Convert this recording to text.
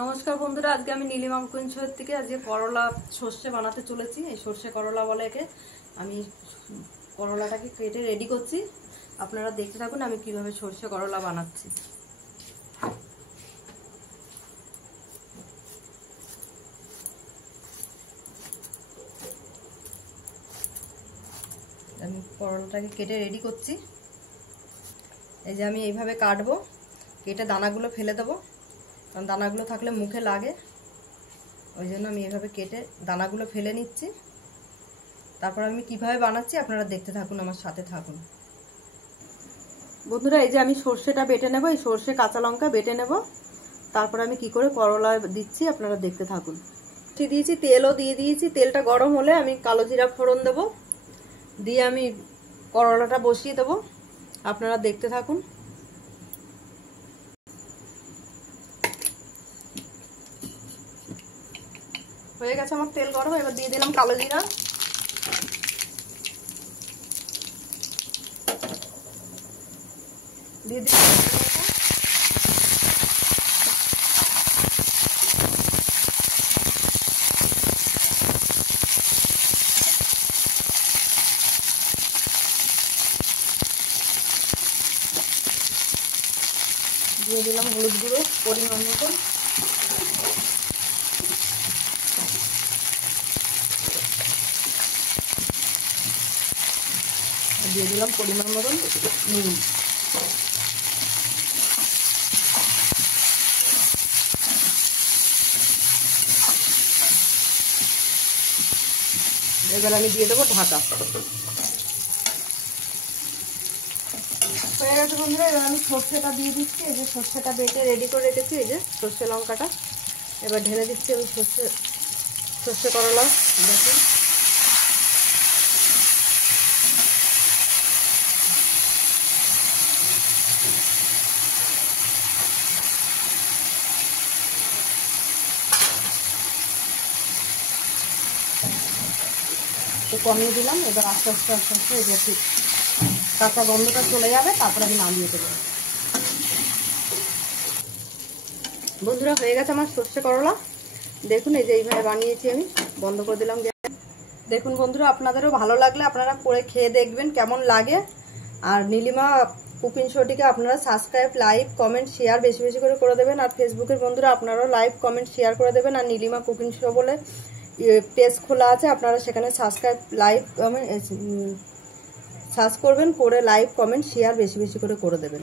নমস্কার বন্ধুরা, আজকে আমি নীলিমা কুকিং থেকে আজকে করলা সর্ষে বানাতে চলেছি। এই সর্ষে করলা বলে একে। আমি করলাটাকে কেটে রেডি করছি, আপনারা দেখতে থাকুন আমি কিভাবে সর্ষে করলা বানাচ্ছি। আমি করলাটাকে কেটে রেডি করছি। এই যে আমি এইভাবে কাটবো, কেটে দানাগুলো ফেলে দেবো, কারণ দানাগুলো থাকলে মুখে লাগে, ওই জন্য আমি এইভাবে কেটে দানাগুলো ফেলে নিচ্ছি। তারপর আমি কিভাবে বানাচ্ছি আপনারা দেখতে থাকুন, আমার সাথে থাকুন বন্ধুরা। এই যে আমি সর্ষেটা বেটে নেব, এই সর্ষে কাঁচা লঙ্কা বেটে নেব, তারপর আমি কি করে করলা দিচ্ছি আপনারা দেখতে থাকুন। দিয়েছি, তেলও দিয়ে দিয়েছি। তেলটা গরম হলে আমি কালো জিরা ফোড়ন দেব, দিয়ে আমি করলাটা বসিয়ে দেব, আপনারা দেখতে থাকুন। হয়ে গেছে আমার তেল গরম, এবার দিয়ে দিলাম কালো জিরা, দিয়ে দিলাম দিয়ে দিলাম হলুদ গুঁড়ো পরিমাণ মতো, দিয়ে দিলাম পরিমাণ মতন নুন। এবার আমি দিয়ে দেবো ঢাকা। হয়ে গেছে বন্ধুরা, এবার আমি সর্ষেটা দিয়ে দিচ্ছি। এই যে সর্ষেটা বেটে রেডি করে রেখেছি, এই যে সর্ষে লঙ্কাটা এবার ঢেলে দিচ্ছি আমি সর্ষে করলা। দেখুন কমিয়ে দিলাম, এবার আস্তে আস্তে আস্তে আস্তে এই যে ঠিক কাঁচা গন্ধটা চলে যাবে, তারপর আমি নামিয়ে দেবো। বন্ধুরা হয়ে গেছে আমার সর্ষে করলা, দেখুন এই যে এইভাবে বানিয়েছি আমি। বন্ধ করে দিলাম। দেখুন বন্ধুরা, আপনাদেরও ভালো লাগলে আপনারা করে খেয়ে দেখবেন কেমন লাগে। আর নীলিমা কুকিং শোটিকে আপনারা সাবস্ক্রাইব, লাইক, কমেন্ট, শেয়ার বেশি বেশি করে দেবেন। আর ফেসবুকের বন্ধুরা আপনারাও লাইক, কমেন্ট, শেয়ার করে দেবেন। আর নীলিমা কুকিং শো বলে পেজ খোলা আছে, আপনারা সেখানে সাবস্ক্রাইব, লাইক, কমেন্ট সার্চ করবেন, করে লাইক, কমেন্ট, শেয়ার বেশি বেশি করে দেবেন।